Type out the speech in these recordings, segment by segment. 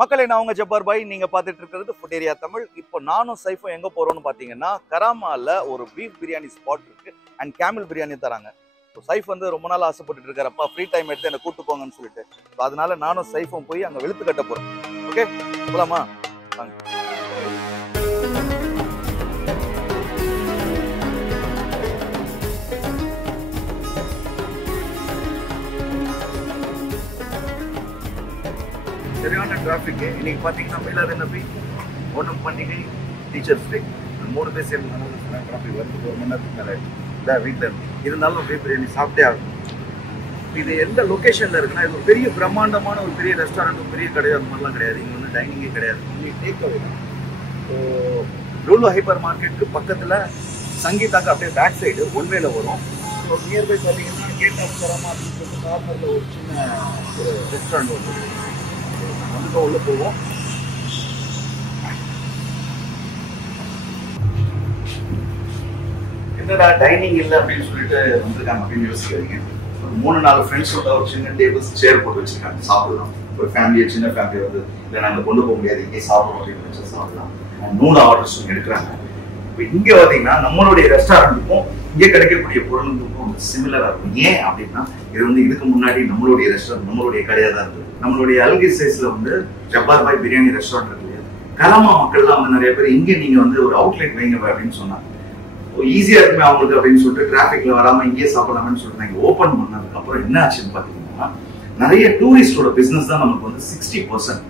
மக்களே, நான் உங்க ஜப்பார் பாய். நீங்க பார்த்துட்டு இருக்கிறது ஃபுட் ஏரியா தமிழ். இப்போ நானும் சைஃபும் எங்க போறோம்னு பாத்தீங்கன்னா, கராமால ஒரு பீஃப் பிரியாணி ஸ்பாட் இருக்கு அண்ட் கேமல் பிரியாணி தராங்க. சைஃப் வந்து ரொம்ப நாள் ஆசைப்பட்டு இருக்காரப்பா, ஃப்ரீ டைம் எடுத்து என்ன கூட்டு போங்கன்னு சொல்லிட்டு. அதனால நானும் சைஃபும் போய் அங்க வெளுத்து கட்ட போறோம். ஓகே, போலாமா? வாங்க. சரியான டிராஃபிக் இன்னைக்கு பார்த்தீங்கன்னா, மிலாது நபி, ஓணம் பண்டிகை, டீச்சர்ஸ் டே, 3 பேர் சேர்ந்து டிராஃபிக் வந்து 1 மணி நேரத்துக்கு மேலே இதான் வீட்டில் இருந்தாலும் பீஃப் பிரியாணி சாப்பிட்டே ஆகும். இது எந்த லொக்கேஷனில் இருக்குன்னா, இது ஒரு பெரிய பிரம்மாண்டமான ஒரு பெரிய ரெஸ்டாரண்ட், பெரிய கடை அந்த மாதிரிலாம் கிடையாது. இங்கே வந்து டைனிங்கே கிடையாது, இன்னைக்கு டேக் அவே தான். ஸோ லூலு ஹைப்பர் மார்க்கெட்டுக்கு பக்கத்தில் சங்கீதாக்கு அப்படியே பேக் சைடு ஒன்வேல வரும். ஸோ நியர்பை பார்த்தீங்கன்னா கேட் ஆஃப் கராமா அப்படின்னு சொல்லிட்டு கார்னரில் ஒரு சின்ன ஒரு ரெஸ்டாரண்ட் வந்து வந்து உள்ள போவோம். என்னடா டைனிங் இல்லை அப்படின்னு சொல்லிட்டு வந்திருக்காங்க அப்படின்னு யோசிக்காதீங்க. ஒரு 3-4 ஃப்ரெண்ட்ஸோட ஒரு சின்ன டேபிள்ஸ் சேர் போட்டு வச்சிருக்காங்க, சாப்பிடலாம். ஒரு ஃபேமிலியை, சின்ன ஃபேமிலி வந்து இல்லை நாங்கள் கொண்டு போக முடியாது, இங்கே சாப்பிடணும் அப்படின்னு வச்சு சாப்பிடலாம். 3 ஆர்டர்ஸ் எடுக்கிறாங்க. இப்போ இங்கே பார்த்தீங்கன்னா நம்மளுடைய ரெஸ்டாரண்ட்டுக்கும் இங்கே கிடைக்கக்கூடிய பொருளுக்கும் சிமிலராக இருக்கும். ஏன் அப்படின்னா, இது வந்து இதுக்கு முன்னாடி நம்மளுடைய ரெஸ்டாரண்ட், நம்மளுடைய கடையாக தான் இருந்தது. நம்மளுடைய அல்கி சைஸ்ல வந்து ஜப்பார் பாய் பிரியாணி ரெஸ்டாரண்ட் இருக்கு. கராமா மக்கள்லாம் வந்து நிறைய பேர் இங்கே நீங்க வந்து ஒரு அவுட்லெட் வைங்க அப்படின்னு சொன்னாங்க. ஈஸியா இருக்குமே அவங்களுக்கு அப்படின்னு சொல்லிட்டு டிராபிக்ல வராம இங்கேயே சாப்பிடலாம்னு சொல்லிட்டு நாங்கள் ஓப்பன் பண்ணதுக்கு அப்புறம் என்ன ஆச்சுன்னு பாத்தீங்கன்னா, நிறைய டூரிஸ்டோட பிசினஸ் தான் நமக்கு வந்து 60%.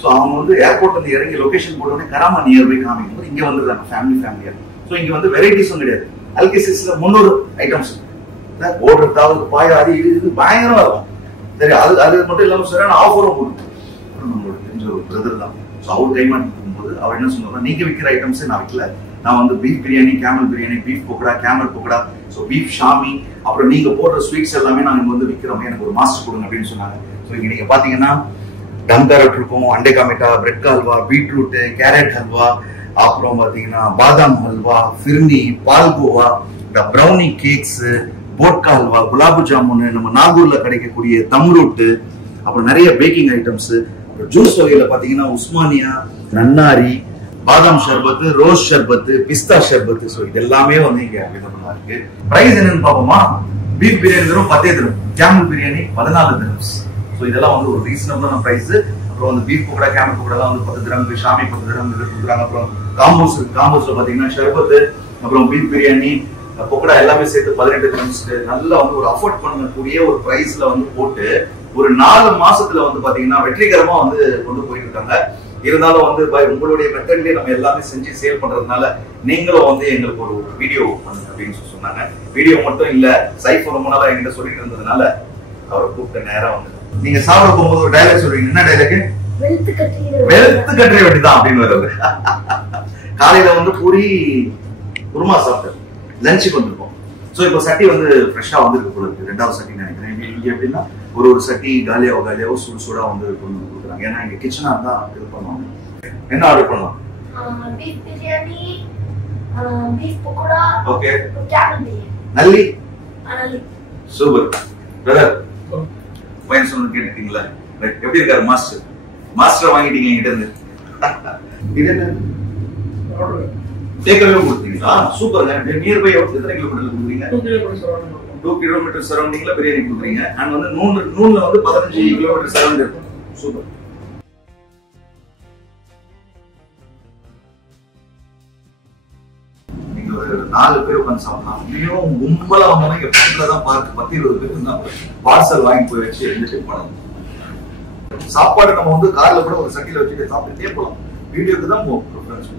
ஸோ அவங்க வந்து ஏர்போர்ட் வந்து இறங்கி லொகேஷன் போட்டோடனே கராமா நியர்பை காமிக்கும் போது இங்க வந்துருக்காங்க ஃபேமிலியா. ஸோ இங்க வந்து வெரைட்டிஸும் கிடையாது. அல்கி சைஸ்ல 300 ஐட்டம்ஸ் ஓடுறது, தாவது, பாயா, அது இது பயங்கரமா இருக்கும். சரி, அது மட்டும் இல்லாமல் சரியான ஆஃபரும் கொடுக்கும். நம்மளோட தெரிஞ்ச ஒரு பிரதர் தான். ஸோ அவர் கைமாட்டி போகும்போது அவர் என்ன சொன்னார், நீங்க விற்கிற ஐட்டம்ஸே நான் விற்கல, நான் வந்து beef biryani, camel biryani, beef pakoda, camel pakoda, so beef Xiaomi, அப்புறம் நீங்க போடுற ஸ்வீட்ஸ் எல்லாமே நாங்கள் வந்து விற்கிறோம், எனக்கு ஒரு மாஸ்டர் கொடுங்க அப்படின்னு சொன்னாங்க. ஸோ இங்க நீங்க பாத்தீங்கன்னா டம் கேரட் இருக்கும், அண்டை மிட்டா, bread halwa, beetroot, carrot halwa, அப்புறம் பாத்தீங்கன்னா பாதாம் ஹல்வா, ஃபிர்னி, பால்கோவா, இந்த ப்ரௌனி கேக்ஸ், போட்கா ஹல்வா, குலாபு ஜாமுன், நம்ம நாகூர்ல கிடைக்கக்கூடிய தம்ரூட்டு, அப்புறம் நிறைய பேக்கிங் ஐட்டம்ஸ், அப்புறம் ஜூஸ் வகையில பாத்தீங்கன்னா உஸ்மானியா, நன்னாரி, பாதாம் ஷர்பத்து, ரோஸ் ஷர்பத்து, பிஸ்தா ஷர்பத்து. ஸோ இது எல்லாமே வந்து இங்க அவைலபிளா இருக்கு. பிரைஸ் என்னன்னு பார்ப்போமா? பீஃப் பிரியாணி தரும் 10 dirham, camel biryani 14 dirhams. So இதெல்லாம் வந்து ஒரு ரீசனபிளான பிரைஸ். அப்புறம் வந்து பீஃப் பொக்கடா, கேமல் பொக்கடா வந்து 10 திரம், ஷாமி 10 திரம் கொடுக்குறாங்க. அப்புறம் காம்போஸ் இருக்கு, காம்போஸ்ல பாத்தீங்கன்னா ஷர்பத்து, அப்புறம் பீஃப் பிரியாணி, பொக்கடா எல்லாமே சேர்த்து 18 திரம்ஸ்க்கு நல்லா வந்து ஒரு அஃபோர்ட் பண்ணக்கூடிய ஒரு பிரைஸ்ல வந்து போட்டு ஒரு 4 மாசத்துல வந்து பாத்தீங்கன்னா வெற்றிகரமா வந்து கொண்டு போயிருக்காங்க. இருந்தாலும் வந்து உங்களுடைய மெத்தட்லயே நம்ம எல்லாமே செஞ்சு சேல் பண்றதுனால நீங்களும் வந்து எங்களுக்கு ஒரு வீடியோ பண்ணுங்க அப்படின்னு சொன்னாங்க. வீடியோ மட்டும் இல்ல, சைஃப் ரொம்ப நாளா என்கிட்ட சொல்லிட்டு இருந்ததுனால அவரை கூப்பிட்ட நேரம் வந்து நீங்க சாப்பிட போகும்போது ஒரு டைலாக் சொல்றீங்க. என்ன டைலாக்? வெளுத்து கட்டுற வெட்டிதான் அப்படின்னு வருது. காலையில வந்து பூரி குருமா சாப்பிட்டேன், லஞ்சுக்கு வந்திருக்கோம். ஸோ இப்போ சட்டி வந்து ஃப்ரெஷ்ஷா வந்துருக்கு போல இருக்கு. 2வது சட்டி நினைக்கிறேன். இங்க எப்படின்னா ஒரு சட்டி காலியாவோ சூடா வந்து கொண்டு வந்து கொடுக்குறாங்க. ஏன்னா இங்க கிச்சனா தான் இது பண்ணுவாங்க. என்ன ஆர்டர் பண்ணலாம்? Beef biryani, beef pakoda, okay, camel biryani. நல்லி சூப்பர் பிரதர். பையன் சொன்னது கேட்டுட்டீங்களா? எப்படி இருக்காரு மாஸ்டர்? மாஸ்டர் வாங்கிட்டீங்க என்கிட்ட இருந்து. இது என்ன டேக்அவே கொடுத்தீங்களா? சூப்பர்ங்க. நியர்பை எத்தனை கிலோமீட்டர்ல கொடுக்குறீங்க? 2 கிலோமீட்டர் சரௌண்டிங்ல பிரியாணி கொடுக்குறீங்க. அண்ட் வந்து நூல்ல வந்து 15 கிலோமீட்டர் சரௌண்ட் இருக்கும். சூப்பர். நீங்க ஒரு 4 பேர் உட்காந்து சாப்பிடலாம். இன்னும் கும்பலா வந்தோம்னா இங்க பக்கத்துல தான் பார்த்து 10-20 பேர் தான் பார்சல் வாங்கி போய் வச்சு எடுத்துட்டு போனாங்க. சாப்பாடு நம்ம வந்து கார்ல கூட ஒரு சட்டியில வச்சுட்டு சாப்பிட்டுட்டே போகலாம். வீடியோக்கு தான் போகும் ப்ரிஃபரன்ஸ்.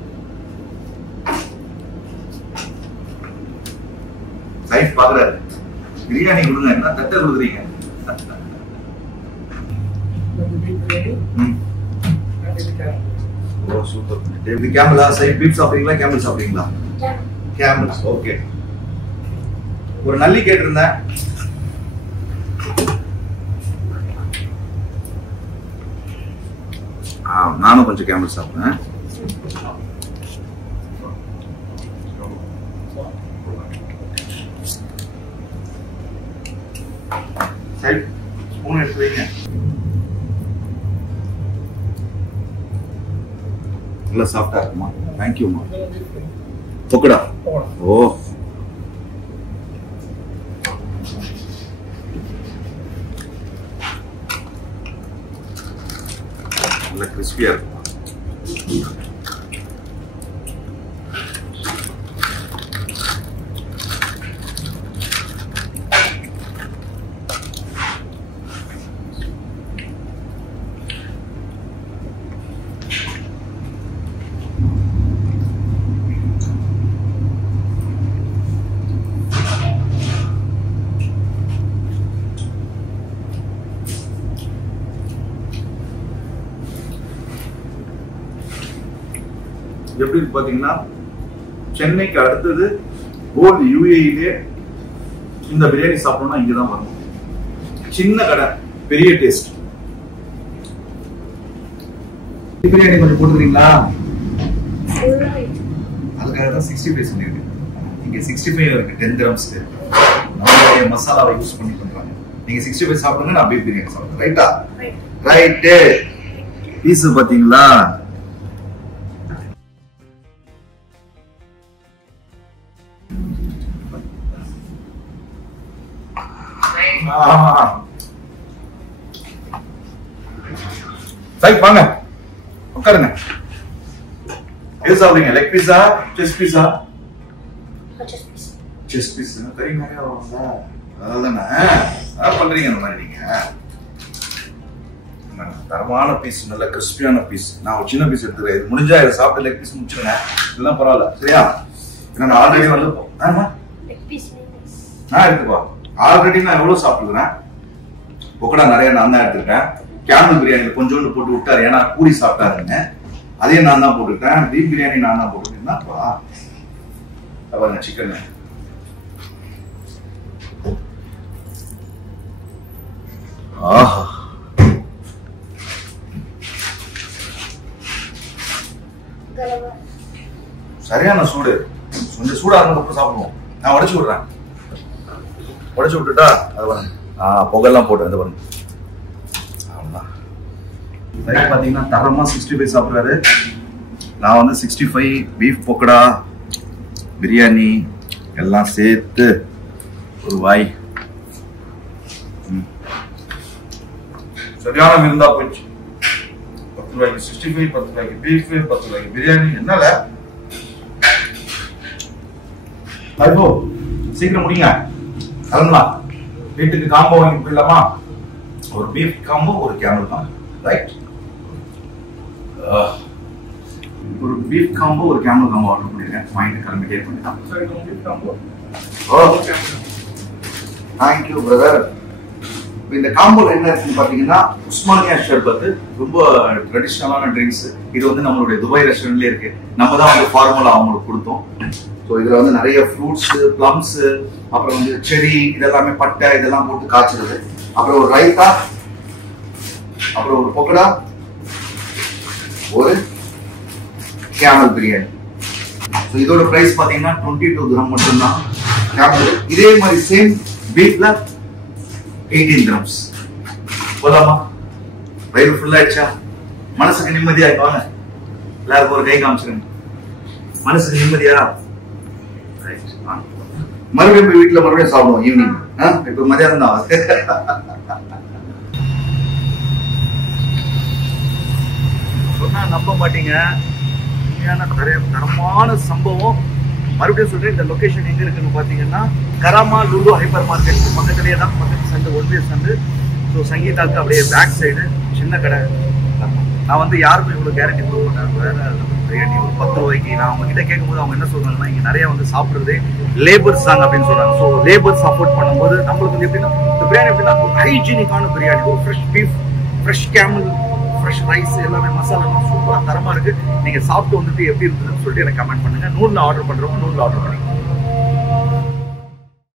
சைஸ் பாக்குறாரு, பிரியாணி கொடுங்க, என்ன தட்டை கொடுக்குறீங்க? ஓ சூப்பர். எப்படி கேமலா சைட் பீஃப் சாப்பிடுறீங்களா, கேமல் சாப்பிடுறீங்களா? கேமல். ஓகே. ஒரு நல்லி கேட்டிருந்தேன். நானும் கொஞ்சம் கேமல் சாப்பிடுறேன். ஸ்பூன் எடுத்து வைங்க. நல்லா சாஃப்டா இருக்குமா? தேங்க்யூமா. பொக்கடா. ஓ நல்ல கிறிஸ்பியா இருக்குமா? எப்படி பாத்தீங்கன்னா சென்னைக்கு அடுத்தது ஓல்டு யுஏஇலே இந்த பிரியாணி சாப்பிடணும்னா இங்கதான் வரணும். சின்ன கடை, பெரிய டேஸ்ட். பிரியாணி கொஞ்சம் போட்டுக்கிறீங்களா? அதுக்காக தான் 65 சொல்லியிருக்கு. இங்க 65 இருக்கு 10 dirhamsக்கு. நம்மளுடைய மசாலாவை யூஸ் பண்ணி பண்றாங்க. நீங்க 65 சாப்பிடுங்க, நான் பீஃப் பிரியாணி சாப்பிடுறேன். ரைட்டா? ரைட்டு. பீஸ் பாத்தீங்களா? சரி வாங்க உட்காருங்க. எது சாப்பிடுங்க? லெக் பீஸா, செஸ்ட் பீஸா? Chest piece. கறி நிறைய வரும்ல, அதானே பண்றீங்க அந்த மாதிரி. நீங்க தரமான பீஸ், நல்ல கிறிஸ்பியான பீஸ். நான் ஒரு சின்ன பீஸ் எடுத்துக்கிறேன். இது முடிஞ்சா இதை சாப்பிட்டு லெக் பீஸ் முடிச்சிருங்க. இதெல்லாம் பரவாயில்ல, சரியா? நான் ஆல்ரெடி வந்து எடுத்துப்பா. ஆல்ரெடி நான் எவ்வளவு சாப்பிட்டுக்கிறேன். பொக்கடா நிறைய நான் தான் எடுத்துக்கிட்டேன். கேமல் பிரியாணி கொஞ்சோண்டு போட்டு விட்டாரு, ஏன்னா பூரி சாப்பிட்டாருங்க. அதையும் நான் தான் போட்டுக்கிட்டேன். பீஃப் பிரியாணி நான் தான் போட்டுக்கிட்டேன். சிக்கன் ஆஹா சரியான சூடு. கொஞ்சம் சூடா இருந்ததுக்கு சாப்பிடுவோம். நான் உடைச்சு விடுறேன். உடைச்சு விட்டுட்டா அது பாருங்க. புகெல்லாம் போட்டு அது பாருங்க. பாத்தீங்கன்னா தரமா 65 சாப்பிடுறாரு. நான் வந்து 65 பீஃப் பொக்கடா பிரியாணி எல்லாம் சேர்த்து ஒரு வாய். சரியான விருந்தா போயிடுச்சு. 10 ரூபாய்க்கு 65, 10 ரூபாய்க்கு பீஃப், 10 ரூபாய்க்கு பிரியாணி. என்னல சீக்கிரம் முடிங்க, கிளம்பலாம். வீட்டுக்கு காம்போ வாங்கி போயிடலாமா? ஒரு பீஃப் காம்போ, ஒரு கேமல் காம்போ. ரைட்? ஒரு பீஃப் காம்போ, ஒரு கேமல் காம்போ ஆர்டர் பண்ணிருக்கேன். வாங்கிட்டு கிளம்பிட்டே பண்ணிடலாம். Thank you brother. இந்த காம்போல என்ன இருக்குன்னு பாத்தீங்கன்னா உஸ்மானியா ஷர்பத், ரொம்ப ட்ரெடிஷனலான ட்ரிங்க்ஸ். இது வந்து நம்மளுடைய துபாய் ரெஸ்டாரண்ட்லயே இருக்கு. நம்ம தான் வந்து ஃபார்முலா அவங்களுக்கு கொடுத்தோம். ஸோ இதுல வந்து நிறைய ஃப்ரூட்ஸ், பிளம்ஸ், அப்புறம் வந்து செரி, இதெல்லாமே பட்டை இதெல்லாம் போட்டு காய்ச்சறது. அப்புறம் ஒரு ரைத்தா, அப்புறம் ஒரு பொக்கடா, ஒரு கேமல் பிரியாணி. ஸோ இதோட பிரைஸ் பாத்தீங்கன்னா 22 dirham மட்டும்தான். இதே மாதிரி சேம் பீஃப்ல 18 dirhams. போலாமா? வயிறு ஃபுல் ஆயிடுச்சா? மனசுக்கு நிம்மதியா இருப்பாங்க. எல்லாருக்கும் ஒரு கை காமிச்சிருங்க. மனசுக்கு நிம்மதியா? மறுபடியும் போய் வீட்டுல மறுபடியும் சாப்பிடுவோம் ஈவினிங். இப்ப மதியானம் தான். சொன்னா நம்ப மாட்டீங்க, உண்மையான தரமான சம்பவம். மறுபடியும் சொல்றேன், இந்த லொகேஷன் எங்க இருக்குன்னு பாத்தீங்கன்னா கராமா லுலு ஹைப்பர் மார்க்கெட் பக்கத்துலயே தான். பக்கத்து சந்து, ஒன்வே சந்து. ஸோ சங்கீதாக்கு அப்படியே பேக் சைடு சின்ன கடை. நான் வந்து யாருக்கும் இவ்வளவு கேரண்டி கொடுக்க மாட்டேன். பிரியாணி ஒரு 10 ரூபாய்க்கு. நான் அவங்க கிட்ட கேட்கும்போது அவங்க என்ன சொல்றாங்கன்னா, இங்க நிறைய வந்து சாப்பிடுறது லேபர்ஸ் தாங்க அப்படின்னு சொல்றாங்க. ஸோ லேபர் சப்போர்ட் பண்ணும்போது நம்மளுக்கு வந்து எப்படின்னா இந்த பிரியாணி எப்படின்னா ஒரு ஹைஜீனிக்கான பிரியாணி. ஒரு fresh beef, fresh camel, fresh rice, எல்லாமே மசாலாலாம் சூப்பராக தரமா இருக்கு. நீங்க சாப்பிட்டு வந்துட்டு எப்படி இருக்குதுன்னு சொல்லிட்டு எனக்கு கமெண்ட் பண்ணுங்க. நூல்ல ஆர்டர் பண்றவங்க நூல்ல ஆர்டர் பண்ணுங்க.